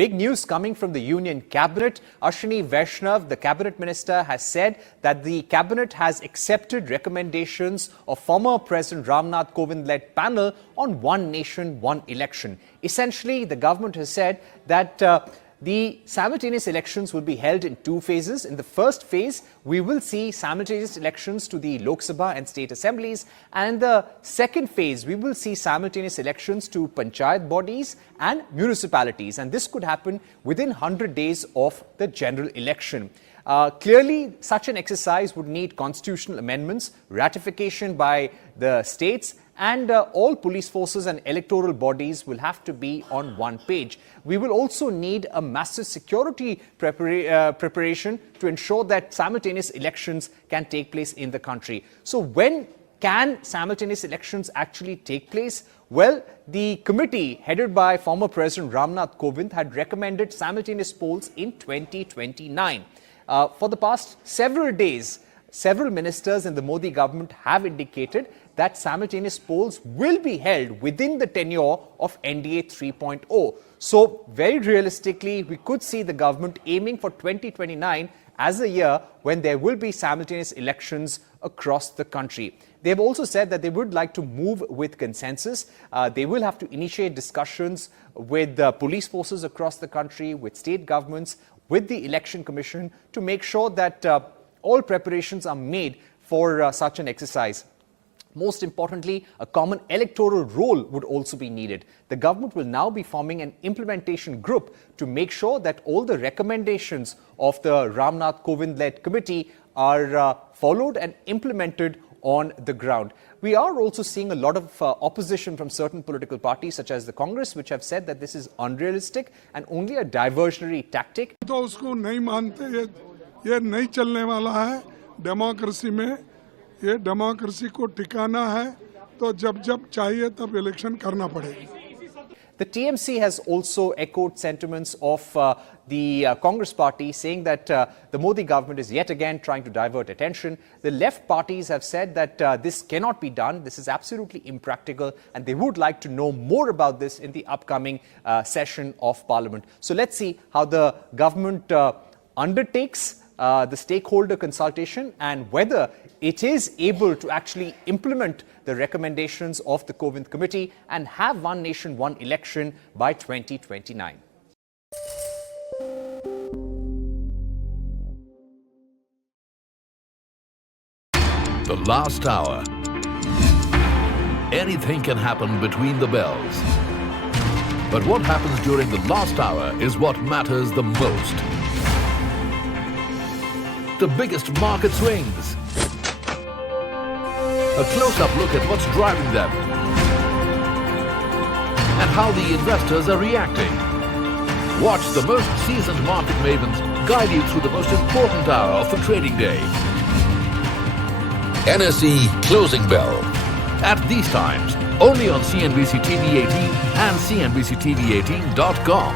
Big news coming from the Union Cabinet. Ashwini Vaishnav, the Cabinet Minister, has said that the Cabinet has accepted recommendations of former President Nath Kovind-led panel on One Nation, One Election. Essentially, the government has said that the simultaneous elections will be held in two phases. In the first phase, we will see simultaneous elections to the Lok Sabha and state assemblies. And in the second phase, we will see simultaneous elections to panchayat bodies and municipalities. And this could happen within 100 days of the general election. Clearly, such an exercise would need constitutional amendments, ratification by the states, and all police forces and electoral bodies will have to be on one page. We will also need a massive security preparation to ensure that simultaneous elections can take place in the country. So when can simultaneous elections actually take place? Well, the committee headed by former President Nath Kovind had recommended simultaneous polls in 2029. For the past several days, several ministers in the Modi government have indicated that simultaneous polls will be held within the tenure of NDA 3.0. So, very realistically, we could see the government aiming for 2029 as a year when there will be simultaneous elections across the country. They have also said that they would like to move with consensus. They will have to initiate discussions with police forces across the country, with state governments, with the Election Commission to make sure that all preparations are made for such an exercise. Most importantly, a common electoral roll would also be needed. The government will now be forming an implementation group to make sure that all the recommendations of the Nath Kovind-led committee are followed and implemented on the ground. We are also seeing a lot of opposition from certain political parties such as the Congress, which have said that this is unrealistic and only a diversionary tactic. तो उसको नहीं मानते, ये नहीं चलने वाला है democracy में. ये डेमोक्रेसी को टिकाना है तो जब चाहिए तब इलेक्शन करना पड़ेगा. The TMC has also echoed sentiments of the Congress party, saying that the Modi government is yet again trying to divert attention. The left parties have said that this cannot be done. This is absolutely impractical, and they would like to know more about this in the upcoming session of Parliament. So let's see how the government undertakes the stakeholder consultation and whether it is able to actually implement the recommendations of the Kovind committee and have One Nation, One Election by 2029. The last hour. Anything can happen between the bells. But what happens during the last hour is what matters the most. The biggest market swings. A close-up look at what's driving them and how the investors are reacting. Watch the most seasoned market mavens guide you through the most important hour of the trading day. NSE Closing Bell. At these times, only on CNBC-TV18 and CNBC-TV18.com.